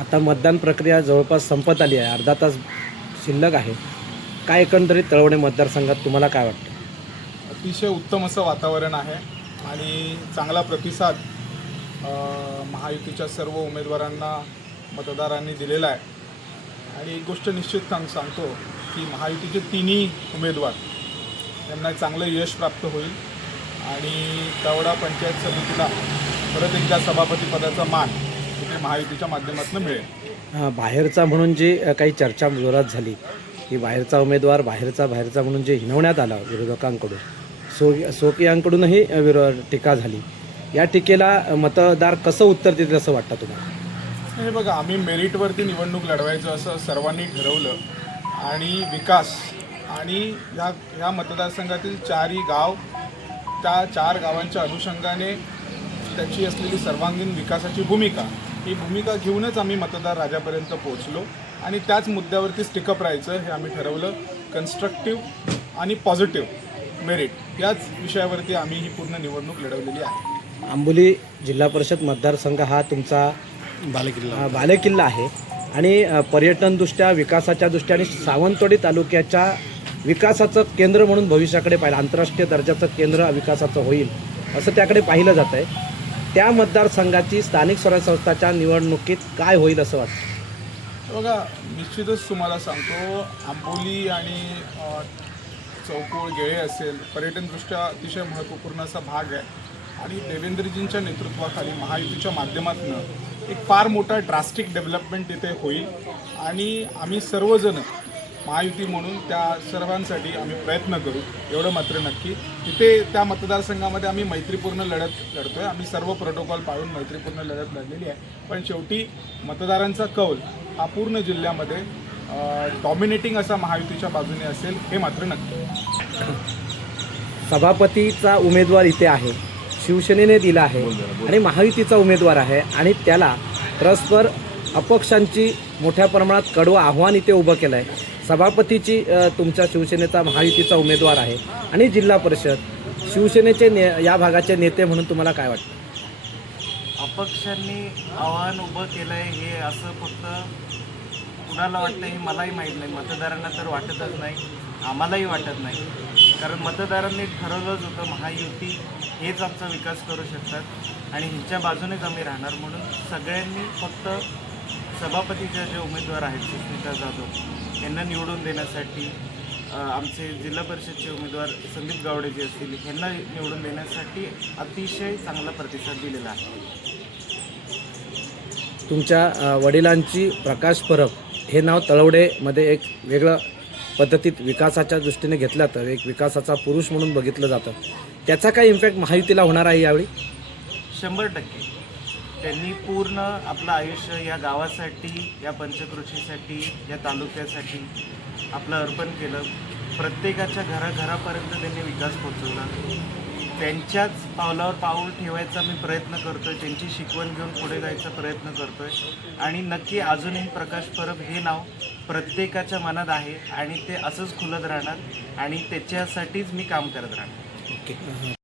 आता मतदान प्रक्रिया जवळपास संपत आली आहे, अर्धा तास शिल्लक आहे. काय एकंदरीत तळवणे मतदारसंघात तुम्हाला काय वाटतं? अतिशय उत्तम असं वातावरण आहे आणि चांगला प्रतिसाद महायुतीच्या सर्व उमेदवारांना मतदारांनी दिलेला आहे. आणि एक गोष्ट निश्चित सांगतो की महायुतीचे तिन्ही उमेदवार यांना चांगलं यश प्राप्त होईल आणि तेवढा पंचायत समितीला परत एकदा सभापतीपदाचा मान इथे महायुतीच्या माध्यमातून मिळेल. बाहेरचा म्हणून जी काही चर्चा जोरात झाली की बाहेरचा उमेदवार बाहेरचा म्हणून जे हिणवण्यात आला विरोधकांकडून, सोकियांकडूनही टीका झाली. या टीकेला मतदार कसं उत्तर देतील असं वाटतं तुम्हाला? हे बघा, आम्ही मेरिटवरती निवडणूक लढवायचं असं सर्वांनी ठरवलं आणि विकास आणि ह्या मतदारसंघातील चारही गाव, त्या 4 गावांच्या अनुषंगाने त्याची असलेली सर्वांगीण विकासाची ही भूमिका घेऊनच आम्ही मतदार राजापर्यंत पोहोचलो आणि त्याच मुद्द्यावरती स्टिकअप राहायचं हे आम्ही ठरवलं. कन्स्ट्रक्टिव्ह आणि पॉझिटिव्ह मेरिट याच विषयावरती आम्ही ही पूर्ण निवडणूक लढवलेली आहे. आंबोली जिल्हा परिषद मतदारसंघ हा तुमचा बालेकिल्ला आहे आणि पर्यटनदृष्ट्या, विकासाच्या दृष्ट्या सावंतवाडी तालुक्याच्या विकासाचं केंद्र म्हणून भविष्याकडे पाहिलं, आंतरराष्ट्रीय दर्जाचं केंद्र विकासाचं होईल असं त्याकडे पाहिलं जात आहे. त्या मतदारसंघाची स्थानिक स्वराज्य संस्थाच्या निवडणुकीत काय होईल असं वाटतं? बघा, निश्चितच तुम्हाला सांगतो, आंबोली आणि चौकोळ गेळे असेल, पर्यटनदृष्ट्या अतिशय महत्त्वपूर्ण असा भाग आहे आणि देवेंद्रजींच्या नेतृत्वाखाली महायुतीच्या माध्यमातून एक फार मोठा ड्रास्टिक डेव्हलपमेंट तिथे होईल आणि आम्ही सर्वजण महायुती म्हणून त्या सर्वांसाठी आम्ही प्रयत्न करू, एवढं मात्र नक्की. तिथे त्या मतदारसंघामध्ये आम्ही मैत्रीपूर्ण लढत लढतोय. आम्ही सर्व प्रोटोकॉल पाळून मैत्रीपूर्ण लढत लढलेली आहे. पण शेवटी मतदारांचा कौल हा पूर्ण जिल्ह्यामध्ये डॉमिनेटिंग असा महायुतीच्या बाजूने असेल हे मात्र नक्की. सभापतीचा उमेदवार इथे आहे, शिवसेनेने दिला आहे आणि महायुतीचा उमेदवार आहे आणि त्याला परस्पर अपक्षांची मोठ्या प्रमाणात कडवं आव्हान इथे उभं केलं आहे. सभापतीची तुमच्या शिवसेनेचा महायुतीचा उमेदवार आहे आणि जिल्हा परिषद शिवसेनेचे या भागाचे नेते म्हणून तुम्हाला काय वाटतं? अपक्षांनी आव्हान उभं केलं आहे हे असं फक्त कुणाला वाटतं हे मलाही माहीत नाही. मतदारांना तर वाटतच नाही, आम्हालाही वाटत नाही. कारण मतदारांनी ठरवलंच होतं महायुती हेच आमचा विकास करू शकतात आणि ह्यांच्या बाजूनेच आम्ही राहणार. म्हणून सगळ्यांनी फक्त सभापतीच्या जे उमेदवार आहेत सुस्मिता जाधव यांना निवडून देण्यासाठी, आमचे जिल्हा परिषदचे उमेदवार संदीप गावडे जे असतील यांना निवडून देण्यासाठी अतिशय चांगला प्रतिसाद दिलेला आहे. तुमच्या वडिलांची प्रकाश परब हे नाव तळवडेमध्ये एक वेगळं पद्धतीत विकासाच्या दृष्टीने घेतलं तर एक विकासाचा पुरुष म्हणून बघितलं जातं. त्याचा काय इम्पॅक्ट महायुतीला होणार आहे यावेळी? 100%. त्यांनी पूर्ण आपलं आयुष्य या गावासाठी, या पंचक्रोशीसाठी, या तालुक्यासाठी आपलं अर्पण केलं. प्रत्येकाच्या घराघरापर्यंत त्यांनी विकास पोचवला. त्यांच्याच पावलावर पाऊल ठेवायचा मी प्रयत्न करतो आहे. त्यांची शिकवण घेऊन पुढे जायचा प्रयत्न करतो आहे आणि नक्की अजूनही प्रकाश परब हे नाव प्रत्येकाच्या मनात आहे आणि ते असंच खुलत राहणार आणि त्याच्यासाठीच मी काम करत राहणार. ओके.